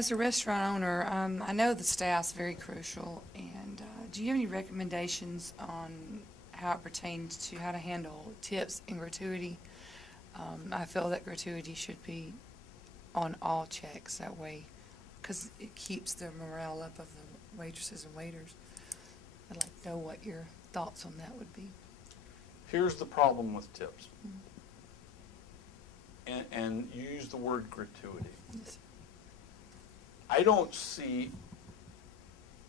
As a restaurant owner, I know the staff's very crucial, and do you have any recommendations on how it pertains to how to handle tips and gratuity? I feel that gratuity should be on all checks that way, because it keeps the morale up of the waitresses and waiters. I'd like to know what your thoughts on that would be. Here's the problem with tips. And you use the word gratuity. Yes. I don't see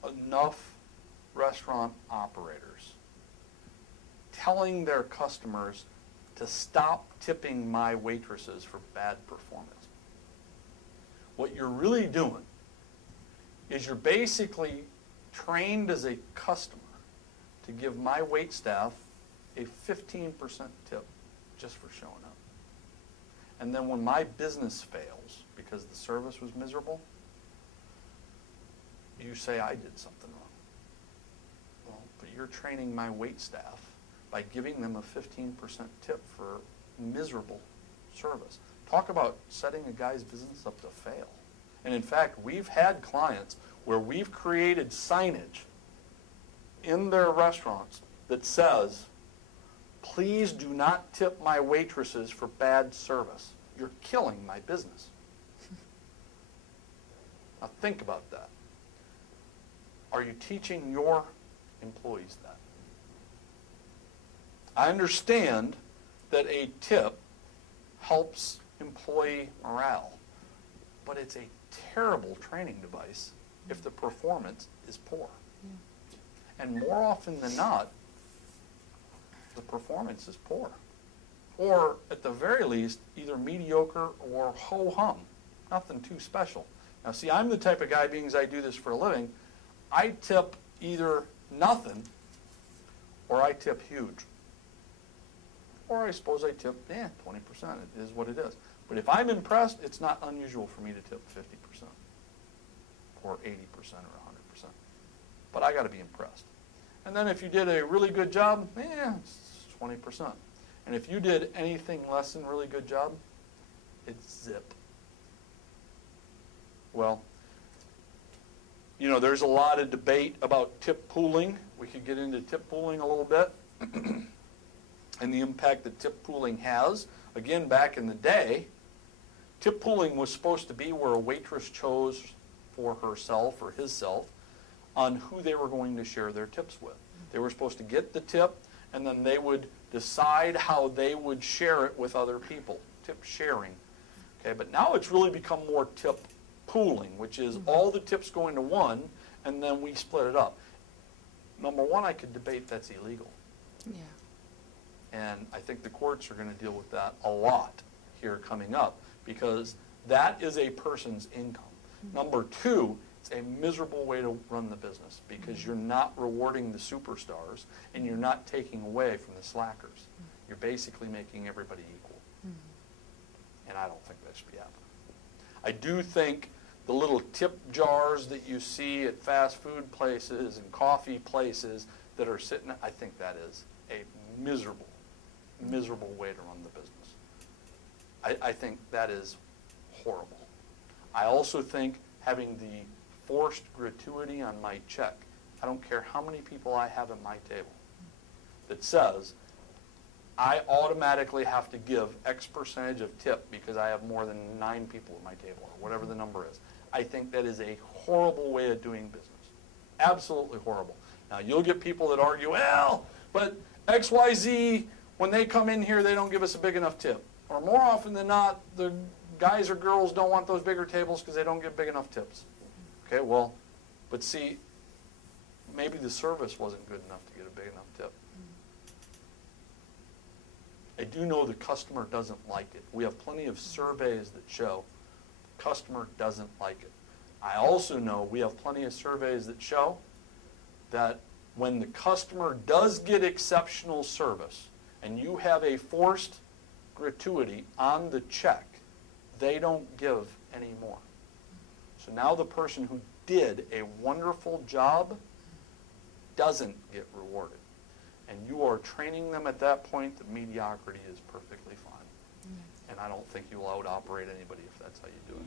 enough restaurant operators telling their customers to stop tipping my waitresses for bad performance. What you're really doing is you're basically trained as a customer to give my wait staff a 15% tip just for showing up. And then when my business fails because the service was miserable, you say I did something wrong. Well, but you're training my wait staff by giving them a 15% tip for miserable service. Talk about setting a guy's business up to fail. And in fact, we've had clients where we've created signage in their restaurants that says, please do not tip my waitresses for bad service. You're killing my business. Now think about that. Are you teaching your employees that? I understand that a tip helps employee morale, but it's a terrible training device if the performance is poor. Yeah. And more often than not, the performance is poor. Or at the very least, either mediocre or ho-hum, nothing too special. Now see, I'm the type of guy, being as I do this for a living, I tip either nothing or I tip huge. Or I suppose I tip, 20%, it is what it is. But if I'm impressed, it's not unusual for me to tip 50% or 80% or 100%. But I got to be impressed. And then if you did a really good job, it's 20%. And if you did anything less than really good job, it's zip. Well, you know, there's a lot of debate about tip pooling. We could get into tip pooling a little bit and the impact that tip pooling has. Again, back in the day, tip pooling was supposed to be where a waitress chose for herself or himself on who they were going to share their tips with. They were supposed to get the tip, and then they would decide how they would share it with other people. Tip sharing. Okay, but now it's really become more tip pooling, which is all the tips go into one, and then we split it up. Number one, I could debate that's illegal. Yeah. And I think the courts are going to deal with that a lot here coming up, because that is a person's income. Number two, it's a miserable way to run the business, because you're not rewarding the superstars and you're not taking away from the slackers. You're basically making everybody equal. And I don't think that should be happening. I do think the little tip jars that you see at fast food places and coffee places that are sitting, I think that is a miserable, miserable way to run the business. I think that is horrible. I also think having the forced gratuity on my check, I don't care how many people I have at my table, that says I automatically have to give X percentage of tip because I have more than 9 people at my table, or whatever the number is. I think that is a horrible way of doing business. Absolutely horrible. Now, you'll get people that argue, well, but XYZ, when they come in here, they don't give us a big enough tip. Or more often than not, the guys or girls don't want those bigger tables because they don't get big enough tips. Okay, well, but see, maybe the service wasn't good enough to get a big enough tip. I do know the customer doesn't like it. We have plenty of surveys that show the customer doesn't like it. I also know we have plenty of surveys that show that when the customer does get exceptional service and you have a forced gratuity on the check, they don't give any more. So now the person who did a wonderful job doesn't get rewarded. And you are training them at that point that mediocrity is perfectly fine. And I don't think you will out-operate anybody if that's how you do it.